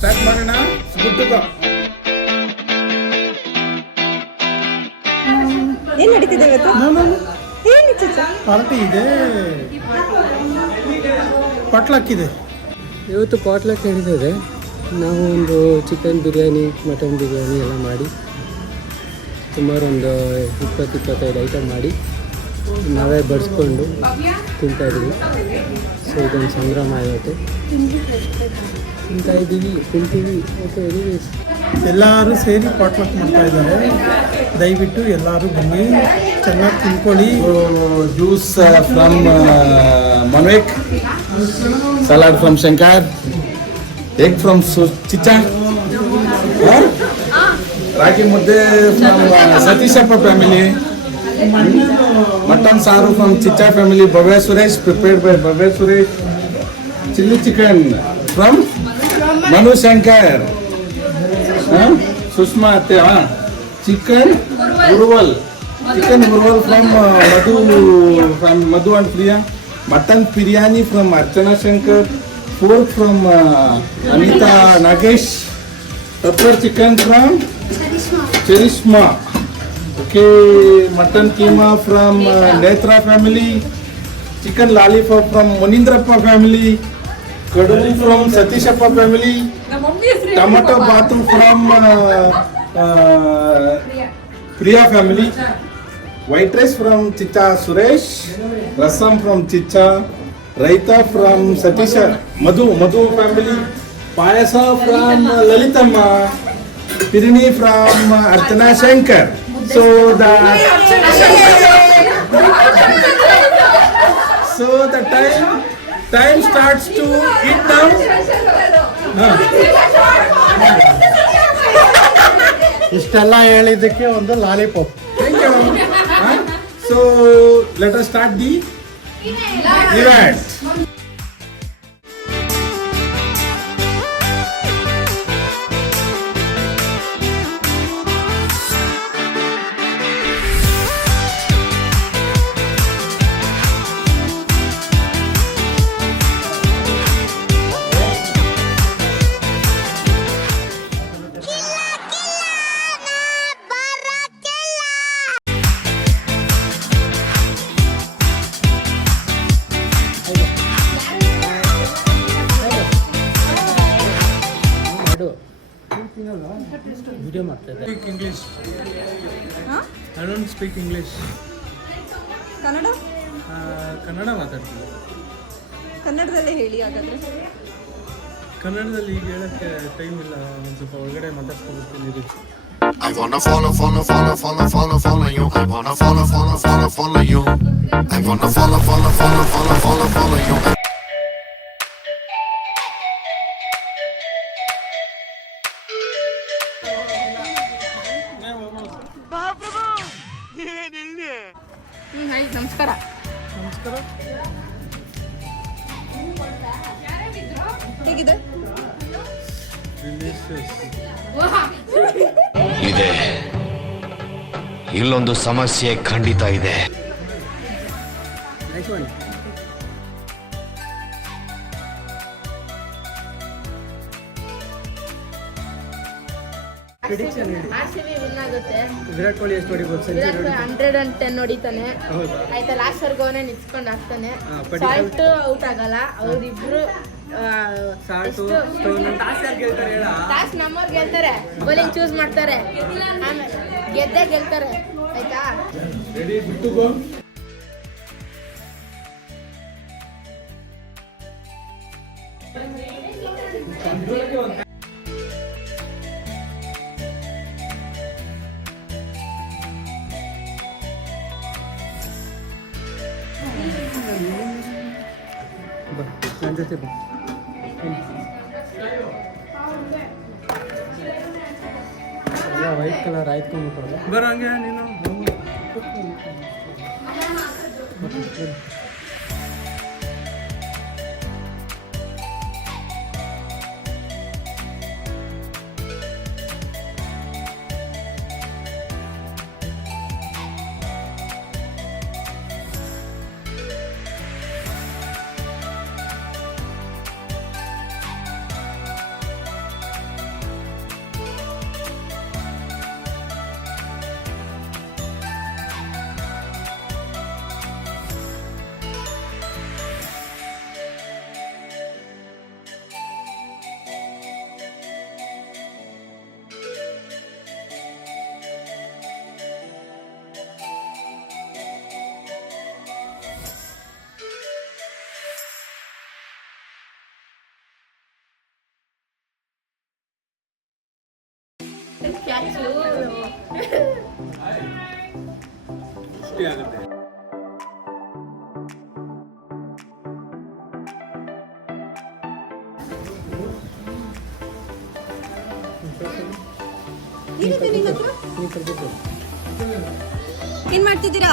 Start ಮಾಡೋಣ. ಗುಡ್ಡುಗ ಏನ್ ನಡೀತಿದೆ ಇವತ್ತು? ಏನು ಪಾರ್ಟಿ ಇದೆ, ಪಾಟ್ಲಾಕಿದೆ ಇವತ್ತು. ಪಾಟ್ಲಾಕ್ ಹೇಳಿದ್ದಾರೆ. ನಾವು ಒಂದು ಚಿಕನ್ ಬಿರಿಯಾನಿ, ಮಟನ್ ಬಿರಿಯಾನಿ ಎಲ್ಲ ಮಾಡಿ ಸುಮಾರು ಒಂದು 20-25 ಐಟಮ್ ಮಾಡಿ ನಾವೇ ಬಡಿಸ್ಕೊಂಡು ತಿಂತಾಯಿದ್ದೀವಿ. ಸೊ ಇದೊಂದು ಸಂಭ್ರಮ ಇವತ್ತು. ತಿಂತೀವಿ. ಓಕೆ, ಎಲ್ಲರೂ ಸೇರಿ ಪಾಟ್ಲಾಕ್ ಮಾಡ್ತಾ ಇದ್ದಾರೆ. ದಯವಿಟ್ಟು ಎಲ್ಲರೂ ಬನ್ನಿ, ಚೆನ್ನಾಗಿ ತಿನ್ಕೊಳ್ಳಿ. ಜ್ಯೂಸ್ ಫ್ರಮ್ ಮನ್ವೇಕ್, salad from Shankar, egg from ಚಿಚ್ಚಾ, ragi mudde from Satishappa family, mutton saaru from ಚಿಚ್ಚಾ family, Bhavya Suresh, prepared by Bhavya Suresh, chilli chicken from Manu Shankar, Sushma ಅತ್ತೆ, ಚಿಕನ್ ಉರ್ವಲ್ from Madhu and Priya, mutton biryani from Archana Shankar, pork from Anita Nagesh, pepper chicken from Cherishma, okay, mutton keema from Netra family, chicken lollipop from Munindrappa family, Kadu from Satishappa family, tomato bathu from Priya family, white rice from Chicha Suresh, rasam from Chicha, raita from Satisha Madhu family, payasa from Lalitamma, Pirini from Archana Shankar. So the time starts to eat now. ಇಷ್ಟೆಲ್ಲ ಹೇಳಿದ್ದಕ್ಕೆ ಒಂದು lollipop. So let us start the event. Video ಮಾಡ್ತಾರೆ. English, I don't speak English. Kannada Kannada ಮಾತಾಡ್ತೀನಿ. ಕನ್ನಡದಲ್ಲೇ ಹೇಳಿ ಹಾಗಾದ್ರೆ. ಕನ್ನಡದಲ್ಲಿ ಈಗ ಹೇಳಕ್ಕೆ ಟೈಮ್ ಇಲ್ಲ, ಒಂದು ಸ್ವಲ್ಪ ಒಳಗಡೆ ಮಾತಾಡ್ಸ್ಕೊಂಡು. I wanna follow you. I wanna follow you. I wanna follow you. ನಮಸ್ಕಾರ. ಹೇಗಿದೆ? ಇದೆ, ಇಲ್ಲೊಂದು ಸಮಸ್ಯೆ ಖಂಡಿತ ಇದೆ. RCB ವಿನ್ ಆಗುತ್ತೆ. ವಿರಾಟ್ ಕೊಹ್ಲಿ ಎಷ್ಟು ಹೊಡಿಬೋದು? 110 ಹೊಡಿತಾನೆ. ಆಯ್ತಾ, ಲಾಸ್ಟ್ ವರ್ಗು ಅವನೇ ನಿಂತ್ಕೊಂಡು ಆಗ್ತಾನೆ. ಸಾಲ್ಟ್ ಔಟ್ ಆಗಲ್ಲ. ಅವರಿಬ್ರು ಟಾಸ್ ನಮ್ಮವ್ರು ಗೆಲ್ತಾರೆ, ಬೌಲಿಂಗ್ ಚೂಸ್ ಮಾಡ್ತಾರೆ, ಗೆದ್ದೇ ಗೆಲ್ತಾರೆ. ಆಯ್ತಾ, Ready, good to go. ನನ್ನ ಜೊತೆ ಬಾ. ಎಲ್ಲ ವೈಟ್ ಕಲರ್ ಆಯ್ತ್ಕೊಂಡ್ಬಿಟ್ಟವ್ರೆ. ಬರಂಗೆ ನೀನು. ಕ್ಯಾಚು ಇಷ್ಟೇ ಆಗುತ್ತೆ. ಏನಿದೆ ನಿಮ್ಮ ಹತ್ರ? ಏನ್ ಮಾಡ್ತಿದ್ದೀರಾ?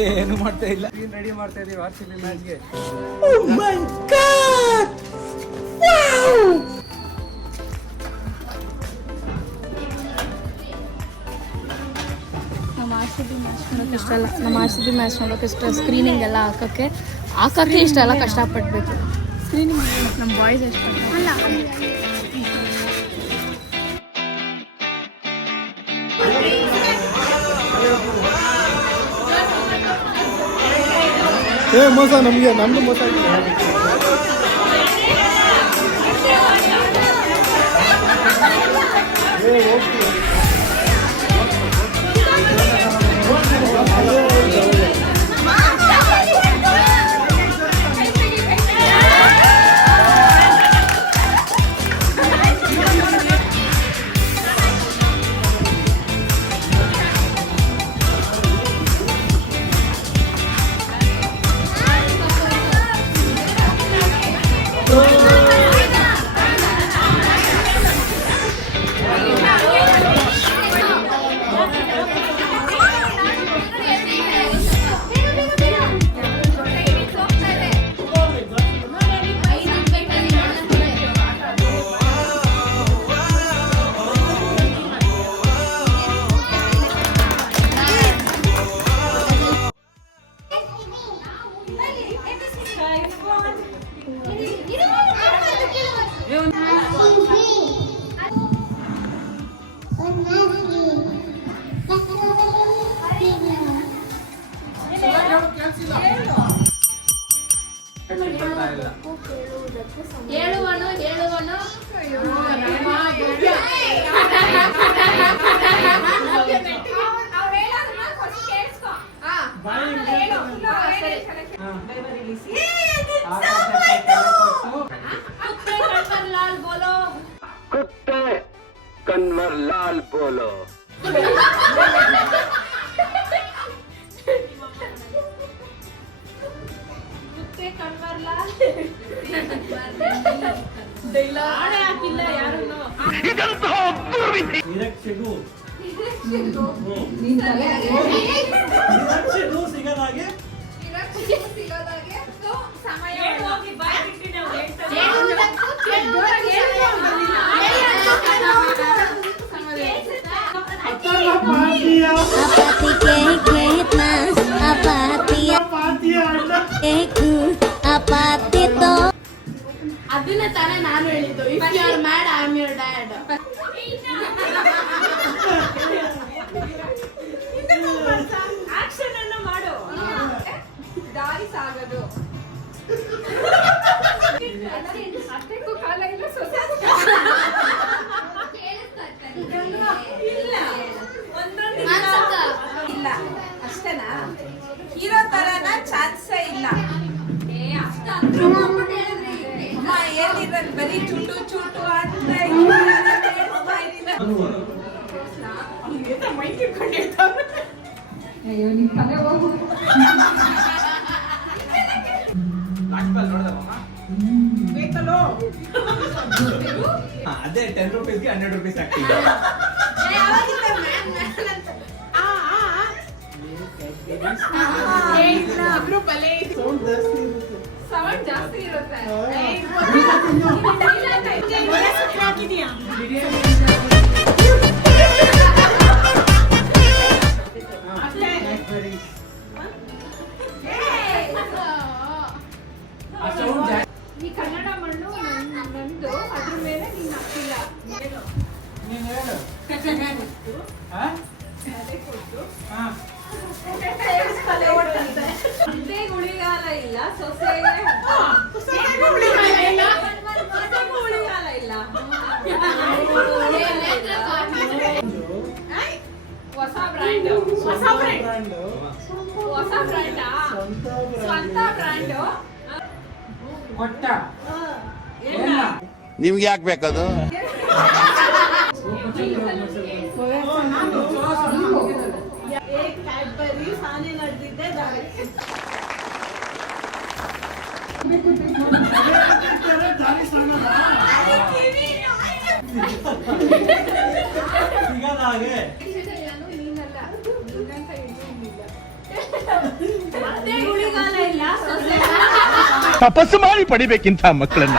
ಏನು ಮಾಡ್ತಾ ಇಲ್ಲ, ರೆಡಿ ಮಾಡ್ತಾ ಇದೀವಿ RCB ಮ್ಯಾಚ್ಗೆ. ನಮ್ಮ RCB ಮ್ಯಾಚ್ ನೋಡೋಕೆ ಇಷ್ಟ ಅಲ್ಲ. ನಮ್ಮ RCB ಮ್ಯಾಚ್ ನೋಡೋಕೆ ಇಷ್ಟ. ಸ್ಕ್ರೀನಿಂಗ್ ಎಲ್ಲ ಹಾಕೋಕ್ಕೆ ಇಷ್ಟ ಅಲ್ಲ, ಕಷ್ಟಪಡಬೇಕು. ಸ್ಕ್ರೀನಿಂಗ್ ನಮ್ಮ ಬಾಯ್ಸ್ ಎಷ್ಟು ಅಲ್ಲ. ಮೋಸ ನಮ್ದು ಮೋಸ ಆಗಿದೆ. ಹೇಳುವನು कुत्ते कन्वर लाल बोलो. ಅದನ್ನ ತಾನೇ ನಾನು ಹೇಳಿದ್ದು. If you are mad I am your dad. Action ಅನ್ನು ಮಾಡು. ದಾರಿ ಸಾಗದು. ಅಷ್ಟಕ್ಕೂ ಕಾಲ ಇಲ್ಲ, ಇಲ್ಲ ಅಷ್ಟೇನಾ? ಹೀರೋ ತರನ ಚಾನ್ಸೇ ಇಲ್ಲ. ಅಮ್ಮ ಏನಿರೋದು ಬರೀ ಚೂಟು ಚೂಟು ಅಂತ ಅದೇ 10 ರೂಪೀಸ್ಗೆ 100 ರೂಪೀಸ್ ಆಗ್ತೀವಿ. ಸೌಂಡ್ ಜಾಸ್ತಿ ಇರುತ್ತೆ. ಈ ಕನ್ನಡ ಮಣ್ಣು ನಂದು, ಅದ್ರ ಮೇಲೆ ನೀನ್ ಹಾಕಿಲ್ಲ. ಉಳಿಗಾಲ ಇಲ್ಲ, ಸೊಸೆಗೆ ಉಳಿಗಾಲ ಇಲ್ಲ. ಹೊಸ ಬ್ರ್ಯಾಂಡ್ ಸ್ವಂತ ಬ್ರ್ಯಾಂಡ್ ನಿಮ್ಗೆ ಯಾಕೆ ಬೇಕದು? ತಪಸ್ಸು ಮಾಡಿ ಪಡಿಬೇಕಿಂತ ಮಕ್ಕಳನ್ನ.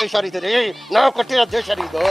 ದೇಶ ರೀ ನಾವು ಕೊಟ್ಟಿರೋ ದೇಶ ರೀ ಇದು.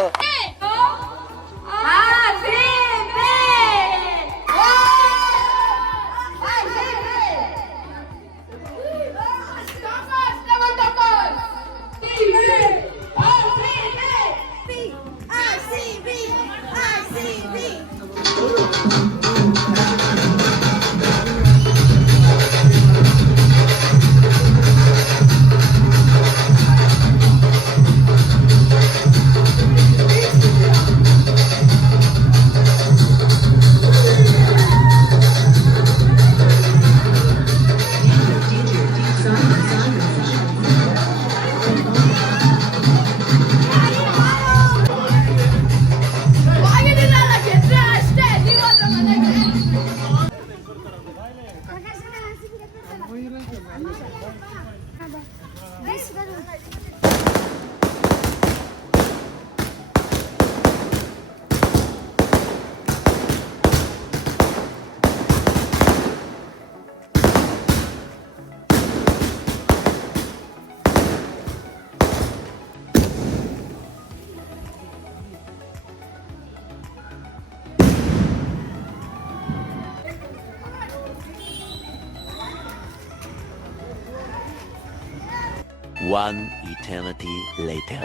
One eternity later.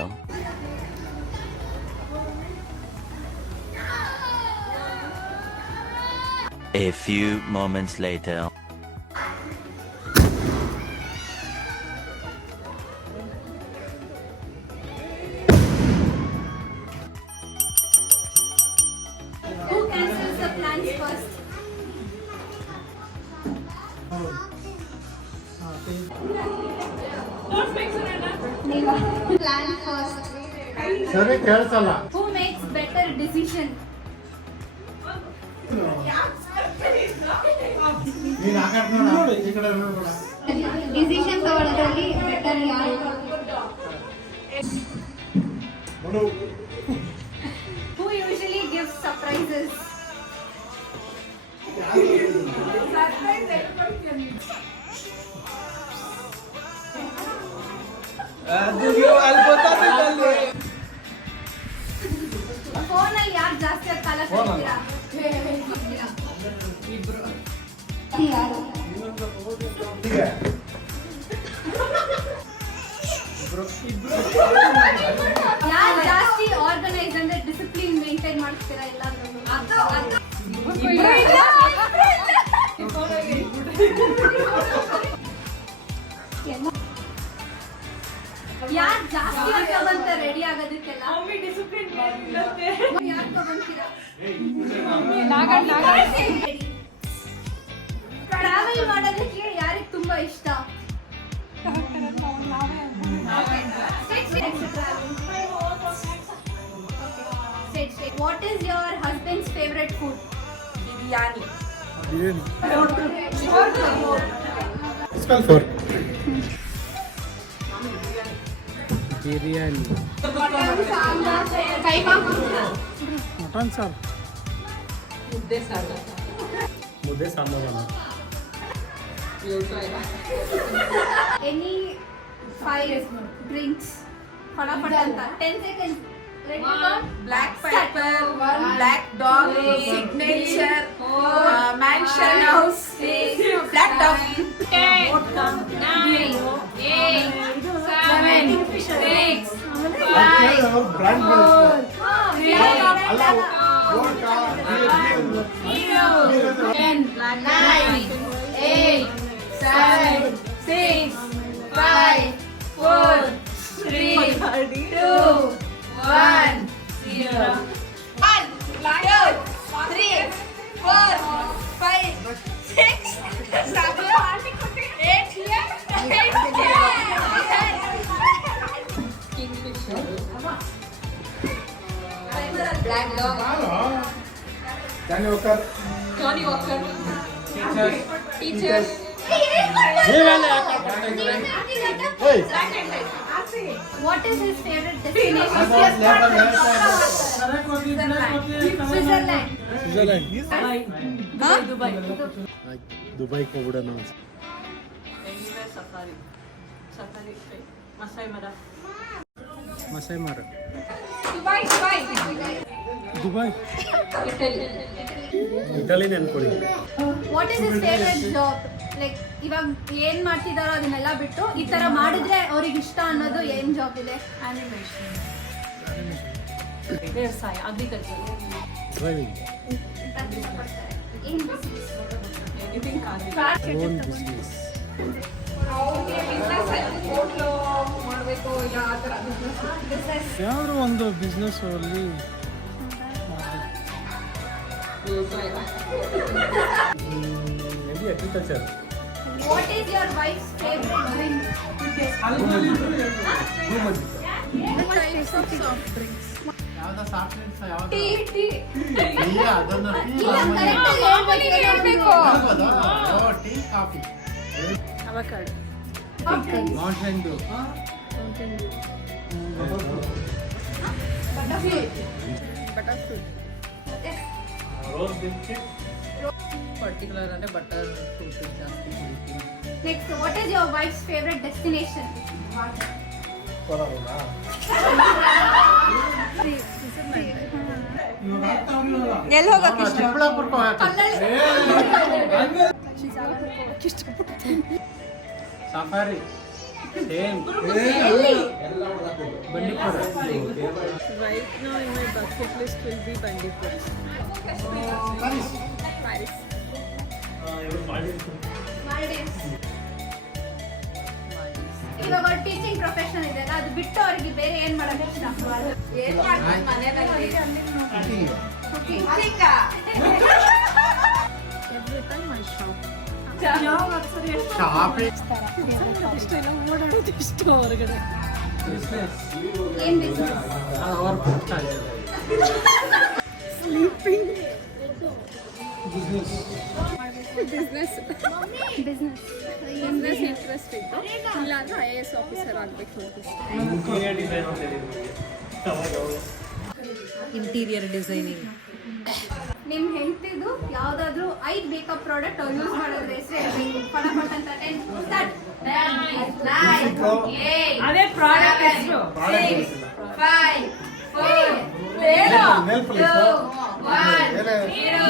A few moments later. Who cancels the plans first? Plan first. ಸರಿ ಕೇಳಿಸಲ್ಲ. Who makes better decision? Decision ತಗೊಳ್ಳೋದ್ರಲ್ಲಿ ಬೆಟರ್ ಯಾರು? Who usually gives surprises? ಫೋನಲ್ಲಿ ಯಾರು ಜಾಸ್ತಿ ಟ್ರಾವೆಲ್ ಮಾಡೋದಕ್ಕೆ ಯಾರಿಗೆ ತುಂಬಾ ಇಷ್ಟ? What is your husband's favorite food? Biryani biryani, mutton ಸಾರು, ಮುದ್ದೆ sambar. Any 5 drinks? Fatapat anta. 10 seconds. Ready to go? Black pepper, black dog, signature, mansion house, black dog. 10, 9, 8, 7, 6, 5, 4, 3, 10, 9, 8, 7, 6, 5, 4, 3, 2, 1, 0. 1, 2, 3, 4, 5, 6, 7, 8, 9, Black dog. Johnny Walker. Teachers. What is his favorite destination? Switzerland. ದುಬೈಗೆ ಹೋಗ್ಬಿಡೋಣ. Masai Mara. Dubai, Italy ನೆನ್ಕೊಳ್ಳಿ. What is his favorite job? Like ಇವಾಗ ಏನ್ ಮಾಡ್ತಿದಾರೋ ಅದನ್ನೆಲ್ಲ ಬಿಟ್ಟು ಈ ತರ ಮಾಡಿದ್ರೆ ಅವ್ರಿಗೆ ಇಷ್ಟ ಅನ್ನೋದು ಏನ್ ಜಾಬ್ ಇದೆ? ವ್ಯವಸಾಯ, ಅಗ್ರಿಕಲ್ಚರ್, ಡ್ರೈವಿಂಗ್, ಏನ್ business? Own business. ಯಾವ್ದು ಒಂದು ಬಿಸ್ನೆಸ್ ಅಲ್ಲಿ agriculture. What is your wife's favorite drink? Tea. ಇಲ್ಲ, correct ಆಗಿ ಹೇಳ್ಬೇಕು. ಅವಕಾಡೋ. Mountain Dew. ಪರ್ಟಿಕ್ಯುಲರ್ ಅಂದ್ರೆ ಬಟರ್ ಫ್ರೂಟ್ ಜಾಸ್ತಿ ಕುಡಿತೀನಿ. Next, what is your wife's favorite destination? ಎಲ್ಲಿ ಹೋಗಕ್ಕೆ ಇಷ್ಟ? Safari, same Bandipur. Right now in my bucket list will be Bandipur. Paris. Maldives. ಇವಾಗ ಟೀಚಿಂಗ್ ಪ್ರೊಫೆಷನ್ ಇದೆ ಅಲ್ಲ, ಅದು ಬಿಟ್ಟು ಅವ್ರಿಗೆ ಬೇರೆ ಏನ್ ಮಾಡೋದು ಇಷ್ಟ? ಏನ್ ಮಾಡ್ತೀನಿ ಮನೆಯಲ್ಲಿ? Cooking. Every time I shop. ಇಷ್ಟ ಇಲ್ಲ, ಓಡಾಡೋದು ಇಷ್ಟ ಹೊರಗಡೆ. ಏನ್ business? Sleeping. Business Business. Business interest ಇತ್ತು, ಇಲ್ಲಾಂದ್ರೆ IAS ಆಫೀಸರ್ ಆಗಬೇಕು ಅಂತ ಇಷ್ಟ. Interior designing. ನಿಮ್ ಹೆಂಡತಿದು ಯಾವ್ದಾದ್ರು 5 ಮೇಕಪ್ ಪ್ರಾಡಕ್ಟ್ ಯೂಸ್ ಮಾಡಿದ್ರೆ ಹೆಸರು ಹೇಳ್ಬೇಕು. ಫಟಾಫಟ್ ಅಂತ 10 ಸ್ಟಾರ್ಟ್. 9, 8, ಅದೇ ಪ್ರಾಡಕ್ಟ್ ಹೆಸರು. 6, 5, 4, 3, 2, 1, 0.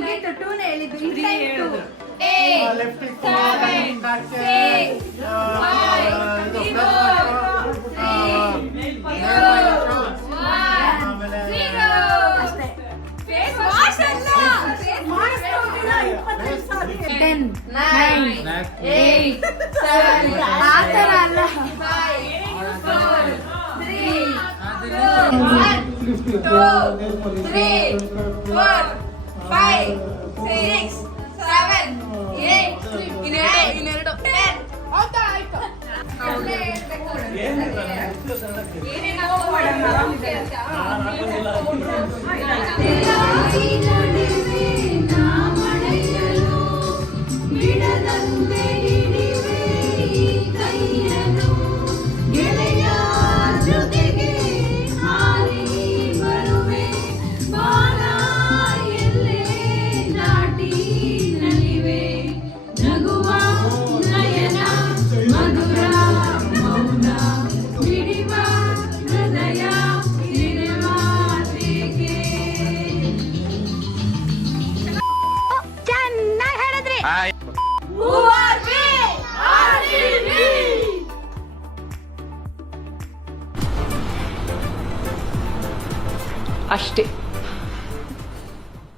ಮುಗೀತು, 2 ನೇ ಹೇಳಿದ್ದು. ಈ ಟೈಮ್ 2, 8, 7, 6, 5, 4, 3, 2, 1, 0. ಅಷ್ಟೇ. ಫೇಸ್ ವಾಶ್ ಅಲ್ಲ, ಫೇಸ್ ವಾಶ್ ಹೋಗಿಲ್ಲ. 10, 9, 8, 7, ಆ ಥರ ಅಲ್ಲ. 5, 4, 3, 2, 1. ಇನ್ನೆರಡು ಬಿಡದಂತೆ ಹಿಡಿವೆ ಕೈಯನು ಗೆಳೆಯ ಜೊತೆಗೆ ಹಾರಿ ಬರುವೆ ಬಾಲ ಎಲ್ಲೇ ದಾಟಿ ನಲಿವೆ ನಗುವ ನಯನ ಮಧುರ ಮೌನ ಬಿಡಿವ ಹೃದಯ ನಿರ್ಮಾತೆಗೆ. ಚೆನ್ನಾಗಿ ಹೇಳಿದ್ರಿ. ಅಷ್ಟೇ.